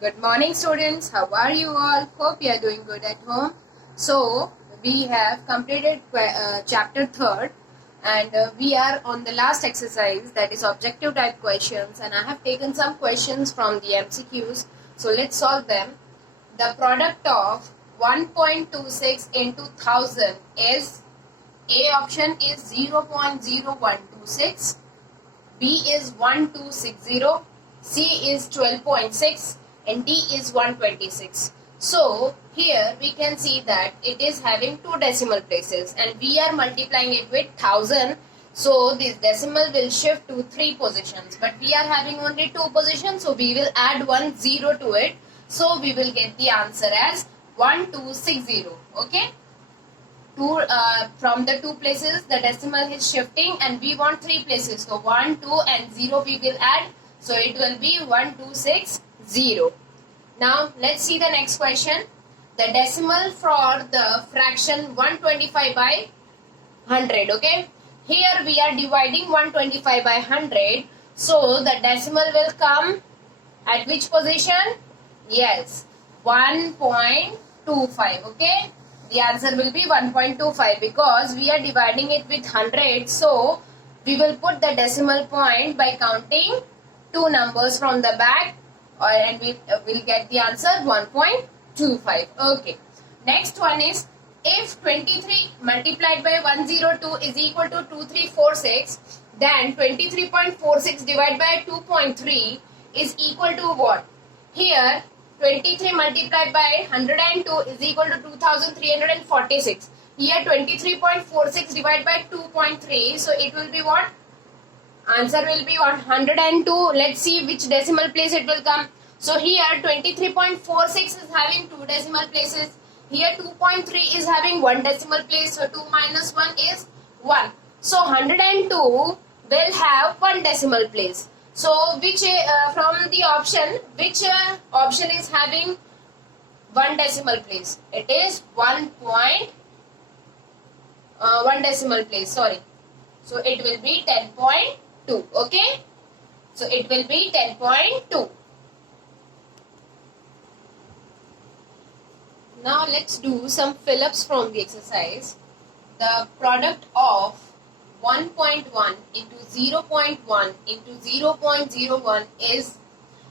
Good morning, students. How are you all? Hope you are doing good at home. So, we have completed chapter 3rd and we are on the last exercise, that is objective type questions, and I have taken some questions from the MCQs. So, let's solve them. The product of 1.26 into 1000 is, A option is 0.0126, B is 1260, C is 12.6 and D is 126. So here we can see that it is having two decimal places and we are multiplying it with 1000. So this decimal will shift to 3 positions, but we are having only 2 positions, so we will add 1 0 to it. So we will get the answer as 1260. Okay. From the 2 places the decimal is shifting and we want 3 places, so 1 2 and 0 we will add, so it will be 1260. Now let's see the next question. The decimal for the fraction 125 by 100. Okay, here we are dividing 125 by 100, so the decimal will come at which position? Yes, 1.25. Okay, the answer will be 1.25 because we are dividing it with 100. So we will put the decimal point by counting 2 numbers from the back, and we will get the answer 1.25. Okay. Next one is, if 23 multiplied by 102 is equal to 2346, then 23.46 divided by 2.3 is equal to what? Here 23 multiplied by 102 is equal to 2346. Here 23.46 divided by 2.3, so it will be what? Answer will be 102. Let's see which decimal place it will come. So here 23.46 is having 2 decimal places. Here 2.3 is having 1 decimal place. So 2 minus 1 is 1. So 102 will have 1 decimal place. So which from the option, which option is having 1 decimal place? It is 1 decimal place. Sorry. So it will be 10.2. Okay. So it will be 10.2. Now let's do some fill-ups from the exercise. The product of 1.1 into 0.1 into 0.01 is,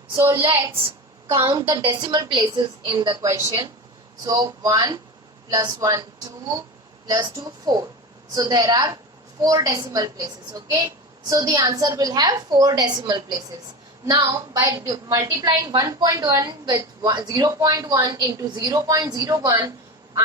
so let's count the decimal places in the question. So 1 plus 1 2 plus 2 4. So there are 4 decimal places. Okay. So the answer will have 4 decimal places. Now by multiplying 1.1 with 0.1 into 0.01,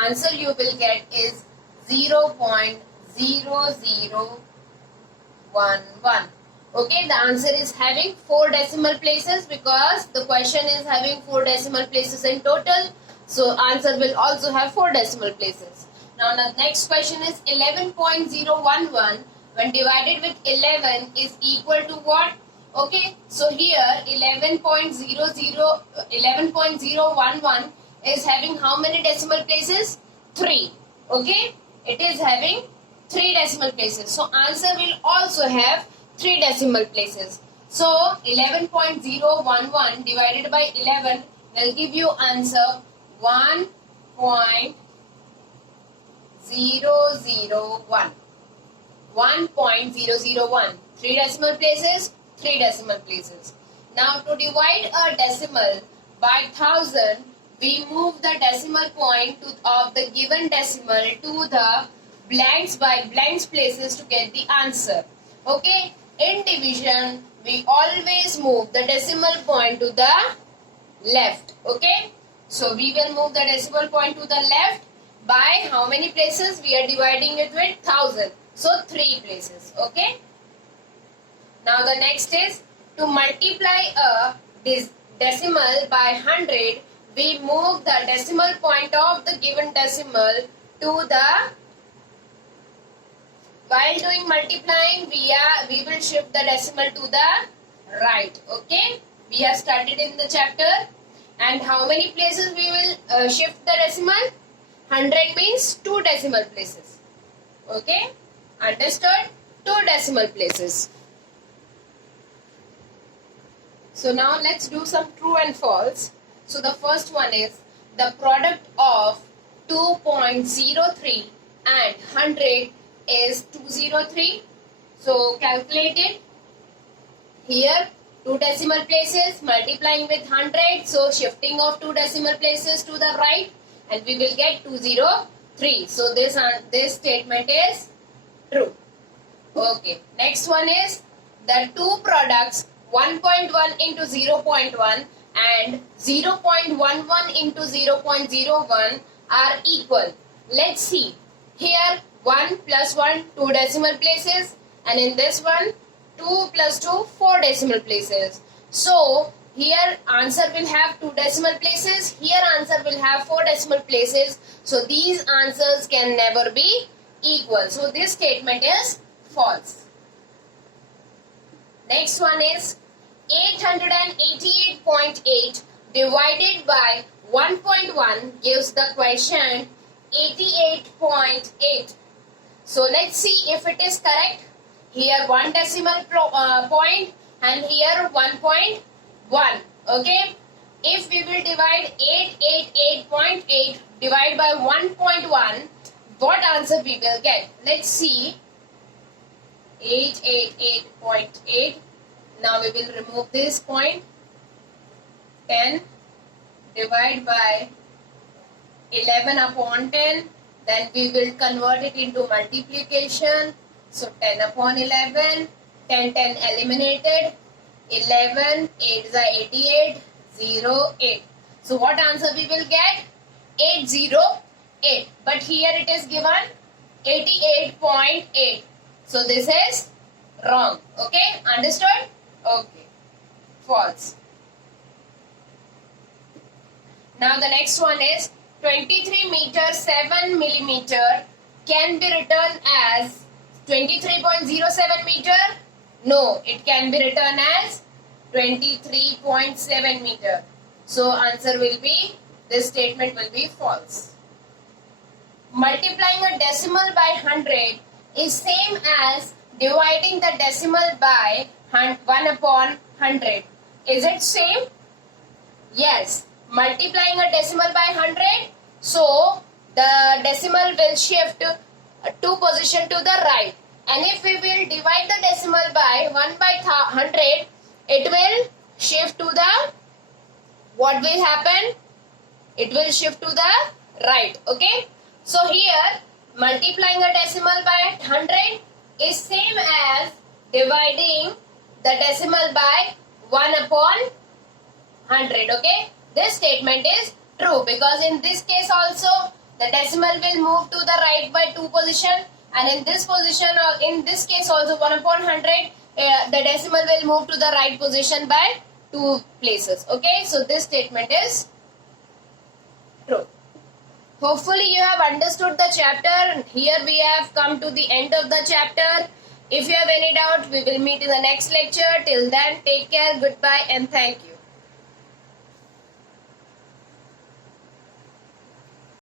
answer you will get is 0.0011. Okay, the answer is having 4 decimal places because the question is having 4 decimal places in total. So answer will also have 4 decimal places. Now the next question is 11.011 when divided with 11 is equal to what? Okay, so here 11.011 is having how many decimal places? 3. Okay, it is having 3 decimal places. So answer will also have 3 decimal places. So 11.011 divided by 11 will give you answer 1.001. 1.001. 3 decimal places, 3 decimal places. Now to divide a decimal by 1000, we move the decimal point of the given decimal to the blanks by blanks places to get the answer. Okay, in division we always move the decimal point to the left. Okay, so we will move the decimal point to the left by how many places? We are dividing it with 1000. So 3 places. Okay. Now the next is, to multiply a decimal by 100, we move the decimal point of the given decimal to the, while doing multiplying we will shift the decimal to the right. Okay. We have started in the chapter, and how many places we will shift the decimal? 100 means 2 decimal places. Okay. Understood? 2 decimal places. So now let's do some true and false. So the first one is the product of 2.03 and 100 is 203. So calculate it. Here 2 decimal places multiplying with 100. So shifting of 2 decimal places to the right and we will get 203. So this statement is true. Okay. Next one is the two products 1.1 into 0.1 and 0.11 into 0.01 are equal. Let's see. Here 1 plus 1 2 decimal places and in this one 2 plus 2 4 decimal places. So here answer will have 2 decimal places. Here answer will have 4 decimal places. So these answers can never be equal. So this statement is false. Next one is 888.8 divided by 1.1 gives the question 88.8. So let's see if it is correct. Here 1 decimal point and here 1.1. Okay. If we will divide 888.8 divided by 1.1, what answer we will get? Let's see. 888.8. Now we will remove this point. 10 divided by 11 upon 10. Then we will convert it into multiplication. So 10 upon 11. 10 eliminated. 11 8 is 88. 0 8. So what answer we will get? 808. But here it is given 88.8. So this is wrong. Okay, understood? Okay, false. Now the next one is 23 meter 7 millimeter can be written as 23.07 meter. No, it can be written as 23.7 meter. So answer will be, this statement will be false. Multiplying a decimal by 100 is same as dividing the decimal by 1 upon 100. Is it same? Yes. Multiplying a decimal by 100, so the decimal will shift 2 position to the right. And if we will divide the decimal by 1 by 100, it will shift to the, what will happen? It will shift to the right. Okay. So here multiplying a decimal by 100 is same as dividing the decimal by 1 upon 100. Okay. This statement is true because in this case also the decimal will move to the right by 2 position, and in this position or in this case also 1 upon 100 the decimal will move to the right position by 2 places. Okay. So this statement is true. Hopefully you have understood the chapter. Here we have come to the end of the chapter. If you have any doubt, we will meet in the next lecture. Till then, take care, goodbye and thank you.